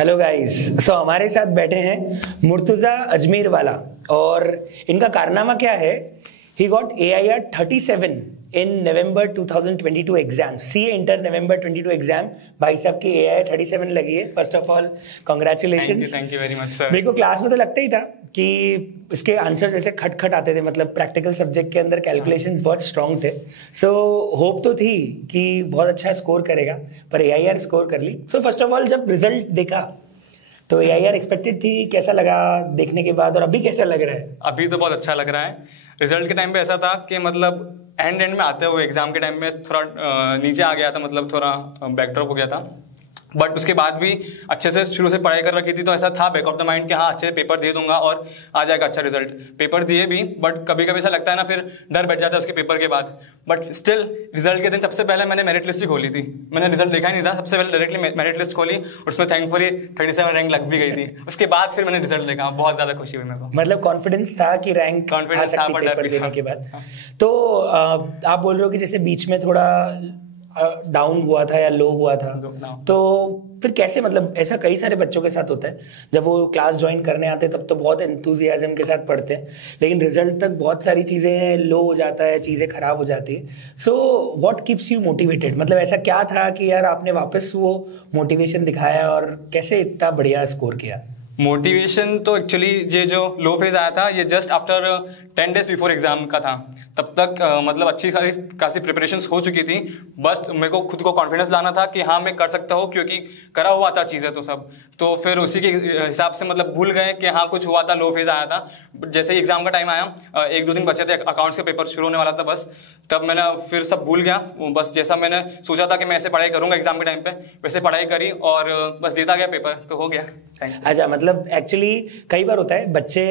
Hello guys. सो हमारे साथ बैठे हैं मुर्तुजा अजमेर वाला और इनका कारनामा क्या है। He got AIR 37 in November 2022 exam, CA inter November 22 exam. भाई साहब की AIR 37 लगी है। First of all congratulations. Thank you very much sir. मेरे को क्लास में तो लगता ही था कि इसके आंसर जैसे खट आते थे, मतलब प्रैक्टिकल सब्जेक्ट के अंदर कैलकुलेशंस बहुत स्ट्रांग थे। सो होप तो थी कि बहुत अच्छा स्कोर करेगा, पर AIR स्कोर कर ली। सो फर्स्ट ऑफ ऑल जब रिजल्ट देखा तो AIR एक्सपेक्टेड थी, कैसा लगा देखने के बाद और अभी कैसा लग रहा है? अभी तो बहुत अच्छा लग रहा है। रिजल्ट के टाइम पे ऐसा था कि मतलब एंड में आते हुए एग्जाम के टाइम में थोड़ा नीचे आ गया था, मतलब थोड़ा बैकड्रॉप हो गया था। बट उसके बाद भी अच्छे से शुरू से पढ़ाई कर रखी थी, तो ऐसा था बैक ऑफ द माइंड कि हाँ अच्छे से पेपर दे दूंगा और आ जाएगा अच्छा रिजल्ट। पेपर दिए भी, बट कभी कभी ऐसा लगता है ना, फिर डर बैठ जाता है उसके पेपर के बाद। बट स्टिल रिजल्ट के दिन सबसे पहले मैंने मेरिट लिस्ट ही खोली थी। मैंने रिजल्ट देखा ही नहीं था, सबसे पहले डायरेक्टली मेरिट लिस्ट खोली और उसमें थैंकफुली 37 रैंक लग भी गई थी। उसके बाद फिर मैंने रिजल्ट देखा, बहुत ज्यादा खुशी हुई मेरे को। मतलब कॉन्फिडेंस था कि रैंक कॉन्फिडेंस था, बट डर भी देने था। के बाद। तो आप बोल रहे हो कि जैसे बीच में थोड़ा डाउन हुआ था या लो हुआ था, तो फिर कैसे, मतलब ऐसा कई सारे बच्चों के साथ होता है, जब वो क्लास ज्वाइन करने आते हैं तब तो बहुत एंथुजियाज्म के साथ पढ़ते हैं, लेकिन रिजल्ट तक बहुत सारी चीजें लो हो जाता है, चीजें खराब हो जाती है। So what keeps you motivated? मतलब ऐसा क्या था कि यार आपने वापस वो मोटिवेशन दिखाया और कैसे इतना बढ़िया स्कोर किया? मोटिवेशन तो एक्चुअली ये जो लो फेज आया था ये just after 10 days before exam का था। तब तक मतलब अच्छी खासी प्रिपरेशंस हो चुकी थी। बस मेरे को खुद को कॉन्फिडेंस लाना था कि हाँ मैं कर सकता हूँ, क्योंकि करा हुआ था चीज़ें तो सब। तो फिर उसी के हिसाब से मतलब भूल गए कि हाँ कुछ हुआ था, लो फेज आया था। जैसे ही एग्जाम का टाइम आया, 1-2 दिन बचे थे, अकाउंट्स का पेपर शुरू होने वाला था, बस तब मैंने फिर सब भूल गया। बस जैसा मैंने सोचा था कि मैं ऐसे पढ़ाई करूंगा एग्जाम के टाइम पे, वैसे पढ़ाई करी और बस देता गया पेपर, तो हो गया। अच्छा, मतलब एक्चुअली कई बार होता है बच्चे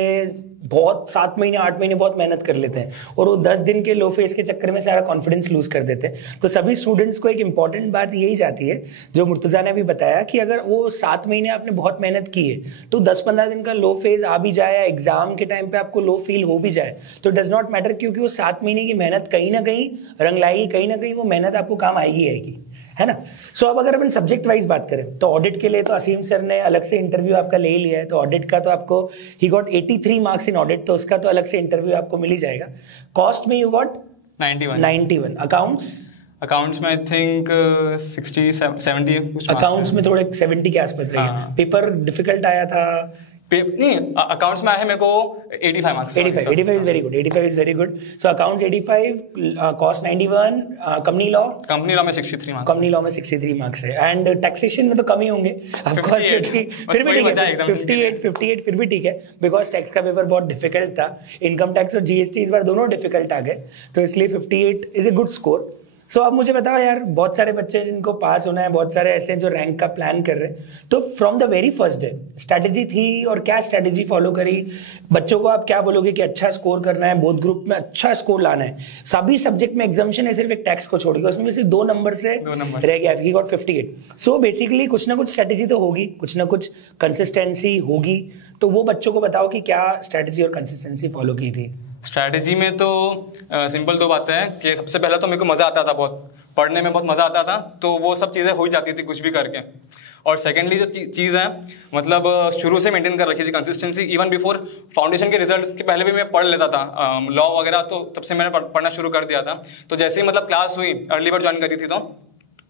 बहुत 7 महीने 8 महीने बहुत मेहनत कर लेते हैं और वो 10 दिन के लो फेज के चक्कर में सारा कॉन्फिडेंस लूज कर देते हैं। तो सभी स्टूडेंट्स को एक इंपॉर्टेंट बात यही जाती है, जो मुर्तजा ने भी बताया, कि अगर वो 7 महीने आपने बहुत मेहनत की है तो 10-15 दिन का लो फेज आ भी जाए या एग्जाम के टाइम पे आपको लो फील हो भी जाए तो डज नॉट मैटर, क्योंकि वो 7 महीने की मेहनत कहीं ना कहीं रंग लाएगी, कहीं ना कहीं वो मेहनत आपको काम आएगी, है ना। सो अब अगर अपन सब्जेक्ट वाइज बात करें तो ऑडिट के लिए तो असीम सर ने अलग से इंटरव्यू आपका ले ही लिया है, तो ऑडिट का तो आपको he got 83 marks in audit, तो उसका तो अलग से इंटरव्यू आपको मिल ही जाएगा। कॉस्ट में यू गॉट 91। अकाउंट्स में आई थिंक 60-70। अकाउंट्स में थोड़े 70 के आसपास रहेगा। पेपर डिफिकल्ट आया था? नहीं, अकाउंट्स में आया है मेरे को 85 marks. 85 is very good. 85 is very good. So account 85, cost 91, company law में 63 मार्क्स। कंपनी लॉ में 63 मार्क्स है। एंड टैक्सेशन में तो कम ही होंगे ऑफ कोर्स, फिर भी ठीक है। 58 फिर भी ठीक है, बिकॉज टैक्स का पेपर बहुत डिफिकल्ट था। इनकम टैक्स और GST इस बार दोनों डिफिकल्ट आ गए, तो इसलिए 58 इज ए गुड स्कोर। सो अब मुझे बताओ यार, बहुत सारे बच्चे जिनको पास होना है, बहुत सारे ऐसे जो रैंक का प्लान कर रहे हैं, तो from the very first day strategy थी और क्या स्ट्रैटेजी फॉलो करी? बच्चों को आप क्या बोलोगे कि अच्छा स्कोर करना है, बोथ ग्रुप में अच्छा स्कोर लाना है, सभी सब्जेक्ट में एग्जामिनेशन है, सिर्फ एक टैक्स को छोड़ के उसमें भी सिर्फ 2 नंबर से रह गया, ही गॉट 58। सो बेसिकली कुछ ना कुछ स्ट्रैटेजी तो होगी, कुछ ना कुछ कंसिस्टेंसी होगी, तो वो बच्चों को बताओ कि क्या स्ट्रैटेजी और कंसिस्टेंसी फॉलो की थी। स्ट्रैटेजी में तो सिंपल 2 बातें हैं कि सबसे पहले तो मेरे को मजा आता था, बहुत पढ़ने में बहुत मजा आता था, तो वो सब चीजें हो ही जाती थी कुछ भी करके। और सेकेंडली जो चीज है, मतलब शुरू से मेंटेन कर रखी थी कंसिस्टेंसी। इवन बिफोर फाउंडेशन के रिजल्ट्स के पहले भी मैं पढ़ लेता था लॉ वगैरह, तो तब से मैंने पढ़ना शुरू कर दिया था। तो जैसे ही मतलब क्लास हुई, अर्ली बार ज्वाइन करी थी, तो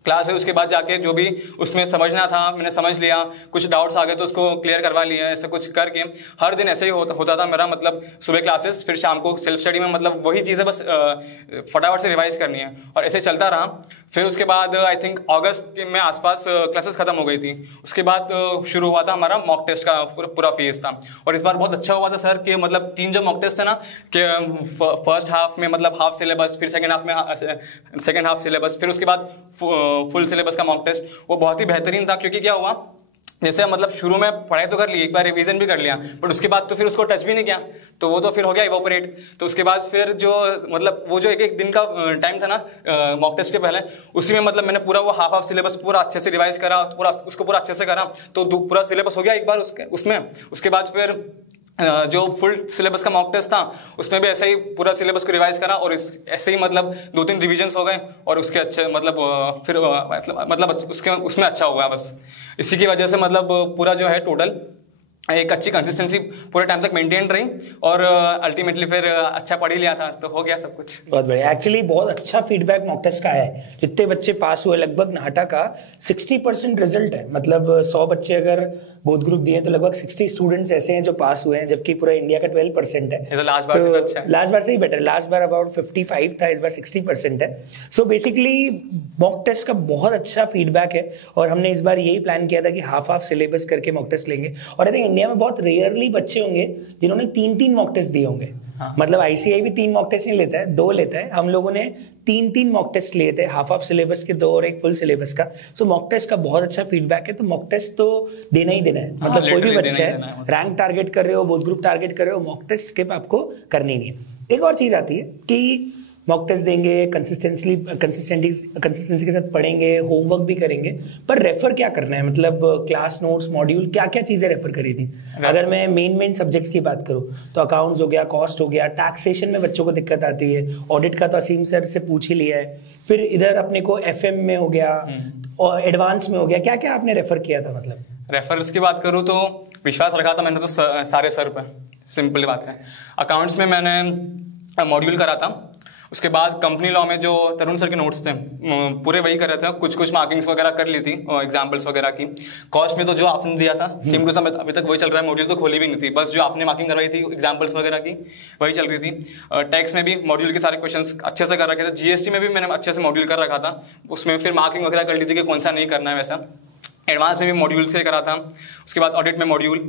क्लास है उसके बाद जाके जो भी उसमें समझना था मैंने समझ लिया, कुछ डाउट्स आ गए तो उसको क्लियर करवा लिया। ऐसे कुछ करके हर दिन ऐसे ही होता था मेरा, मतलब सुबह क्लासेस, फिर शाम को सेल्फ स्टडी में, मतलब वही चीज़ें बस फटाफट से रिवाइज करनी है और ऐसे चलता रहा। फिर उसके बाद आई थिंक अगस्त में आसपास क्लासेस खत्म हो गई थी। उसके बाद शुरू हुआ था हमारा मॉक टेस्ट का पूरा फेज था, और इस बार बहुत अच्छा हुआ था सर कि मतलब 3 जो मॉक टेस्ट थे ना, कि फर्स्ट हाफ में मतलब हाफ सिलेबस, फिर सेकेंड हाफ सिलेबस, फिर उसके बाद फुल सिलेबस का मॉक टेस्ट, वो बहुत ही बेहतरीन था। क्योंकि क्या हुआ, जैसे मतलब शुरू में पढ़ाई तो कर ली, एक बार रिवीजन भी कर लिया, बट उसके बाद तो फिर उसको टच भी नहीं किया, तो वो तो फिर हो गया इवोपरेट। तो उसके बाद फिर जो मतलब वो जो एक दिन का टाइम था ना मॉक टेस्ट के पहले, उसी में मतलब मैंने पूरा वो हाफ सिलेबस पूरा अच्छे से रिवाइज करा, पूरा उसको पूरा अच्छे से करा, तो पूरा सिलेबस हो गया एक बार उसमें। उसके बाद फिर जो फुल सिलेबस का मॉक टेस्ट था उसमें भी ऐसे ही पूरा सिलेबस को रिवाइज करा और ऐसे ही मतलब 2-3 रिवीजन्स हो गए और उसके अच्छे मतलब फिर मतलब उसके उसमें अच्छा हुआ बस। इसी की वजह से मतलब पूरा जो है टोटल एक अच्छी कंसिस्टेंसी पूरे टाइम तक मेंटेन रही और अल्टीमेटली फिर अच्छा पढ़ ही लिया था तो हो गया सब कुछ। बहुत बढ़िया। एक्चुअली बहुत अच्छा फीडबैक मॉक टेस्ट का है। जितने बच्चे पास हुए लगभग नाहटा का 60% रिजल्ट है। मतलब 100 बच्चे अगर बोथ ग्रुप दिए तो लगभग 60 स्टूडेंट्स ऐसे हैं जो पास हुए हैं, जबकि पूरा इंडिया का 12% है। तो लास्ट बार से अच्छा है। लास्ट बार से ही बेटर। लास्ट बार अबाउट 55 था, इस बार 60% है। सो बेसिकली मॉक टेस्ट का बहुत अच्छा फीडबैक है और हमने इस बार यही प्लान किया था कि हाफ सिलेबस करके मॉक टेस्ट लेंगे। और आई थिंक इंडिया में बहुत रेयरली बच्चे होंगे जिन्होंने 3-3 मॉक टेस्ट दिए होंगे। हाँ। मतलब आईसीआई भी 3 मॉक टेस्ट नहीं लेता है, 2 लेता है। हम लोगों ने 3-3 मॉक टेस्ट लिए थे, हाफ सिलेबस के 2 और एक फुल सिलेबस का। सो मॉक टेस्ट का बहुत अच्छा फीडबैक है। तो मॉक टेस्ट तो देना ही देना है। मतलब कोई भी बच्चा है, रैंक टारगेट कर रहे हो, बोथ ग्रुप टारगेट कर रहे हो, मॉक टेस्ट स्किप आपको करनी नहीं है। एक और चीज आती है कि मॉक टेस्ट देंगे, कंसिस्टेंसी के साथ पढ़ेंगे, होमवर्क भी करेंगे, पर रेफर क्या करना है? मतलब क्लास नोट्स, मॉड्यूल, क्या क्या चीजें रेफर करी थी? अगर मैं मेन सब्जेक्ट्स की बात करूं तो अकाउंट्स हो गया, कॉस्ट हो गया, टैक्सेशन में बच्चों को दिक्कत आती है, ऑडिट का तो असीम सर से पूछ ही लिया है, फिर इधर अपने को एफएम में हो गया और एडवांस में हो गया, क्या क्या आपने रेफर किया था? मतलब रेफरेंस की बात करूं तो विश्वास रखा था मैंने तो सारे सर पर। सिंपल बात है। अकाउंट्स में मैंने मॉड्यूल करा था, उसके बाद कंपनी लॉ में जो तरुण सर के नोट्स थे पूरे वही कर रहे थे, कुछ मार्किंग्स वगैरह कर ली थी, एग्जांपल्स वगैरह की। कॉस्ट में तो जो आपने दिया था सेम टू सेम अभी तक वही चल रहा है, मॉड्यूल तो खोली भी नहीं थी, बस जो आपने मार्किंग करवाई थी एग्जांपल्स वगैरह की वही चल रही थी। टैक्स में भी मॉड्यूल के सारे क्वेश्चंस अच्छे से कर रखे थे। जीएसटी में भी मैंने अच्छे से मॉड्यूल कर रखा था, उसमें फिर मार्किंग वगैरह कर ली थी कि कौन सा नहीं करना है वैसा। एडवांस में भी मॉड्यूल से करा था, उसके बाद ऑडिट में मॉड्यूल,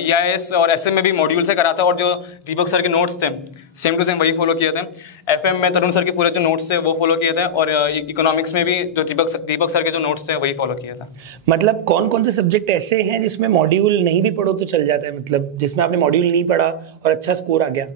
ईआईएस और एसएम में भी मॉड्यूल से करा था और जो दीपक सर के नोट्स थे सेम टू सेम वही फॉलो किए थे। एफएम में तरुण सर के पूरे जो नोट्स थे वो फॉलो किए थे और इकोनॉमिक्स में भी जो दीपक सर के जो नोट्स थे वही फॉलो किया था। मतलब कौन कौन से सब्जेक्ट ऐसे हैं जिसमें मॉड्यूल नहीं भी पढ़ो तो चल जाता है? मतलब जिसमें आपने मॉड्यूल नहीं पढ़ा और अच्छा स्कोर आ गया?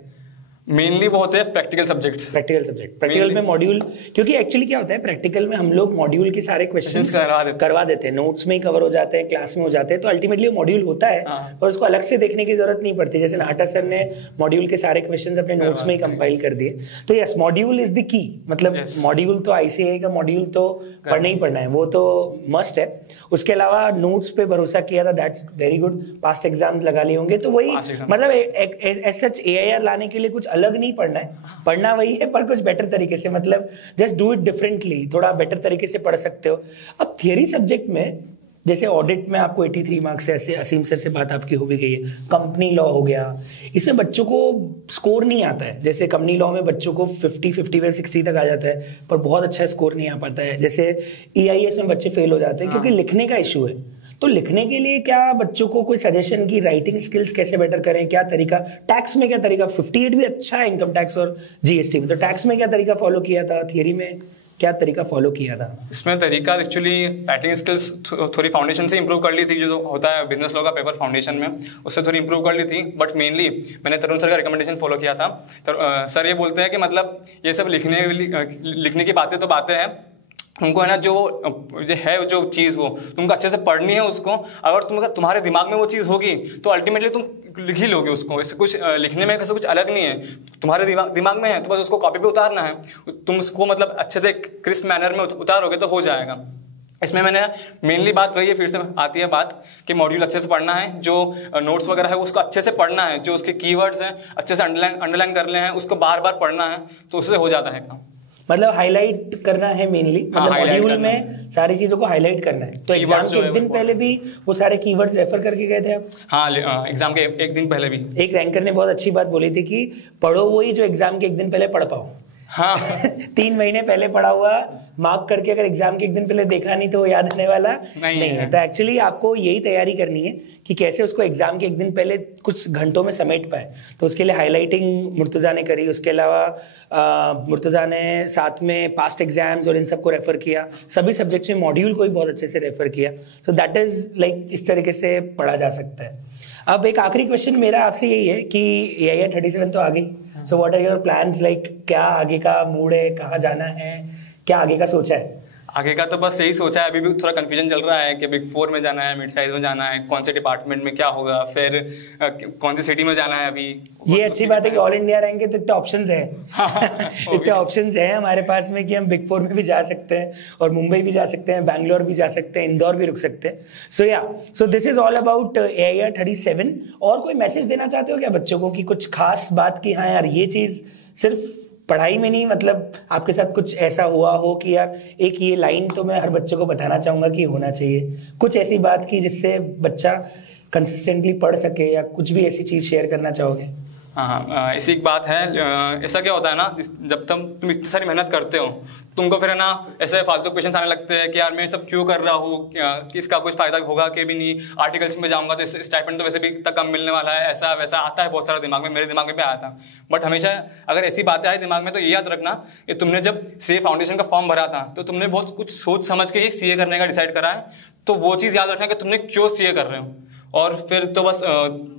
मेनली वो होते हैं प्रैक्टिकल सब्जेक्ट्स। प्रैक्टिकल में मॉड्यूल, क्योंकि एक्चुअली क्या होता है प्रैक्टिकल में हम लोग मॉड्यूल के सारे क्वेश्चंस करवा देते हैं, नोट्स में ही कवर हो जाते हैं, क्लास में हो जाते हैं, तो अल्टीमेटली वो मॉड्यूल होता है और उसको अलग से देखने की जरूरत नहीं पड़ती। जैसे नाटा सर ने मॉड्यूल के सारे क्वेश्चंस अपने नोट्स में ही कंपाइल कर दिए। तो yes, module is the key. मतलब मॉड्यूल तो आईसीआई का मॉड्यूल तो पढ़ना ही पढ़ना है, वो तो मस्ट है। उसके अलावा नोट्स पे भरोसा किया था, that's very good. Past exams लगा लिए होंगे तो वही, मतलब एज सच एआईआर लाने के लिए कुछ अलग नहीं पढ़ना है, पढ़ना वही है पर कुछ बेटर तरीके से, मतलब जस्ट डू इट डिफरेंटली, थोड़ा बेटर तरीके से पढ़ सकते हो। अब थियरी सब्जेक्ट में जैसे ऑडिट में आपको 83 मार्क्स है, ऐसे असीम सर से बात आपकी हो भी गई है। कंपनी लॉ हो गया, इसमें बच्चों को स्कोर नहीं आता है। जैसे कंपनी लॉ में बच्चों को 50, 55, 60 तक आ जाता है पर बहुत अच्छा स्कोर नहीं आ पाता है। जैसे ईआईएस में बच्चे फेल हो जाते हैं क्योंकि लिखने का इशू है। तो लिखने के लिए क्या बच्चों को कोई सजेशन की, राइटिंग स्किल्स कैसे बेटर करें, क्या तरीका? टैक्स में क्या तरीका? 58 भी अच्छा है इनकम टैक्स और जीएसटी में, तो टैक्स में क्या तरीका फॉलो किया था? थियरी में क्या तरीका फॉलो किया था? इसमें तरीका एक्चुअली राइटिंग स्किल्स थोड़ी फाउंडेशन से इंप्रूव कर ली थी, जो होता है बिजनेस लॉ का पेपर फाउंडेशन में, उससे थोड़ी इंप्रूव कर ली थी। बट मेनली मैंने तरुण सर का रिकमेंडेशन फॉलो किया था। तो सर ये बोलते हैं कि मतलब ये सब लिखने की बातें तो बातें हैं, तुमको है ना जो है जो चीज़ वो तुमको अच्छे से पढ़नी है उसको। अगर तुम्हारे दिमाग में वो चीज़ होगी तो अल्टीमेटली तुम लिख ही लोगे उसको। ऐसे कुछ लिखने में कैसे कुछ अलग नहीं है, तुम्हारे दिमाग में है तो बस उसको कॉपी पे उतारना है। तुम उसको मतलब अच्छे से क्रिस्प मैनर में उतारोगे तो हो जाएगा। इसमें मैंने मेनली बात वही है, फिर से आती है बात कि मॉड्यूल अच्छे से पढ़ना है, जो नोट्स वगैरह है उसको अच्छे से पढ़ना है, जो उसके कीवर्ड्स हैं अच्छे से अंडरलाइन करने हैं, उसको बार बार पढ़ना है, तो उससे हो जाता है काम। मतलब हाईलाइट करना है मेनली, मतलब मॉड्यूल में सारी चीजों को हाईलाइट करना है। तो एग्जाम के एक दिन पहले भी वो सारे कीवर्ड्स रेफर करके गए थे आप? हाँ, एग्जाम के एक दिन पहले भी एक रैंकर ने बहुत अच्छी बात बोली थी कि पढ़ो वही जो एग्जाम के एक दिन पहले पढ़ पाओ। हाँ 3 महीने पहले पढ़ा हुआ मार्क करके अगर एग्जाम के एक दिन पहले देखा नहीं तो वो याद रहने वाला नहीं है। तो एक्चुअली आपको यही तैयारी करनी है कि कैसे उसको एग्जाम के एक दिन पहले कुछ घंटों में समेट पाए। तो उसके लिए हाईलाइटिंग मुर्तजा ने करी, उसके अलावा मुर्तजा ने साथ में पास्ट एग्जाम्स और इन सबको रेफर किया, सभी सब्जेक्ट्स में मॉड्यूल को भी बहुत अच्छे से रेफर किया। तो दैट इज लाइक इस तरीके से पढ़ा जा सकता है। अब एक आखिरी क्वेश्चन मेरा आपसे यही है कि AIR 37 तो आ गई, so what are your plans? Like क्या आगे का मूड है, कहाँ जाना है, क्या आगे का सोचा है? आगे का तो बस यही सोचा है, अभी भी थोड़ा कंफ्यूजन चल रहा है कि बिग 4 में जाना है, मिड साइज में जाना है, कौन से डिपार्टमेंट में क्या होगा, फिर कौन सी सिटी में जाना है। अभी ये अच्छी बात है कि ऑल इंडिया रैंक के तो इतने ऑप्शंस हैं इतने ऑप्शंस हैं हमारे पास में कि हम बिग 4 में भी जा सकते हैं और मुंबई भी जा सकते हैं, बैंगलोर भी जा सकते हैं, इंदौर भी रुक सकते हैं। So this is all about AIR 37। और कोई मैसेज देना चाहते हो क्या बच्चों को कि कुछ खास बात की हाँ यार ये चीज सिर्फ पढ़ाई में नहीं, मतलब आपके साथ कुछ ऐसा हुआ हो कि यार एक ये लाइन तो मैं हर बच्चे को बताना चाहूंगा कि होना चाहिए, कुछ ऐसी बात की जिससे बच्चा कंसिस्टेंटली पढ़ सके, या कुछ भी ऐसी चीज शेयर करना चाहोगे? हाँ, ऐसी एक बात है, ऐसा क्या होता है ना, जब तुम इतनी सारी मेहनत करते हो, तुमको फिर है ना ऐसे फालतू क्वेश्चन आने लगते हैं कि यार मैं सब क्यों कर रहा हूँ, कि इसका कुछ फायदा होगा कि भी नहीं, आर्टिकल्स में जाऊंगा तो स्टाइपेंड तो वैसे भी तक कम मिलने वाला है, ऐसा वैसा आता है बहुत सारा दिमाग में, मेरे दिमाग में भी आया था। बट हमेशा अगर ऐसी बातें आई दिमाग में तो ये याद रखना कि तुमने जब CA फाउंडेशन का फॉर्म भरा था तो तुमने बहुत कुछ सोच समझ के ही CA करने का डिसाइड करा है, तो वो चीज़ याद रखना कि तुमने क्यों CA कर रहे हो। और फिर तो बस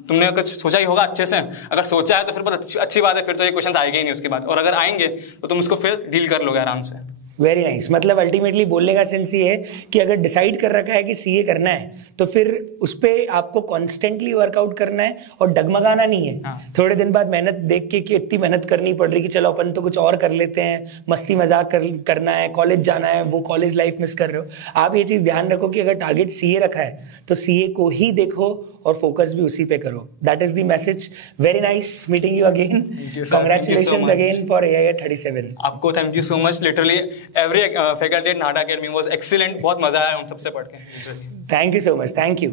तुमने कुछ सोचा ही होगा अच्छे से, अगर सोचा है तो फिर बहुत अच्छी बात है, फिर तो ये क्वेश्चन आएंगे ही नहीं उसके बाद, और अगर आएंगे तो तुम उसको फिर डील कर लोगे आराम से। Very nice. मतलब अल्टीमेटली बोलने का सेंस ये है कि अगर डिसाइड कर रखा है कि CA करना है तो फिर उस पर आपको कॉन्स्टेंटली वर्कआउट करना है और डगमगाना नहीं है। हाँ। थोड़े दिन बाद मेहनत देख के कि इतनी मेहनत करनी पड़ रही कि चलो अपन तो कुछ और कर लेते हैं, मस्ती मजाक करना है, कॉलेज जाना है, वो कॉलेज लाइफ मिस कर रहे हो। आप ये चीज़ ध्यान रखो कि अगर टारगेट CA रखा है तो CA को ही देखो और फोकस भी उसी पे करो। That is the message. Very nice meeting you again. Congratulations again for AIR 37। आपको thank you so much. Literally every faculty at NATA academy was excellent, बहुत मजा आया उन सबसे पढ़ के। Thank you so much. Thank you.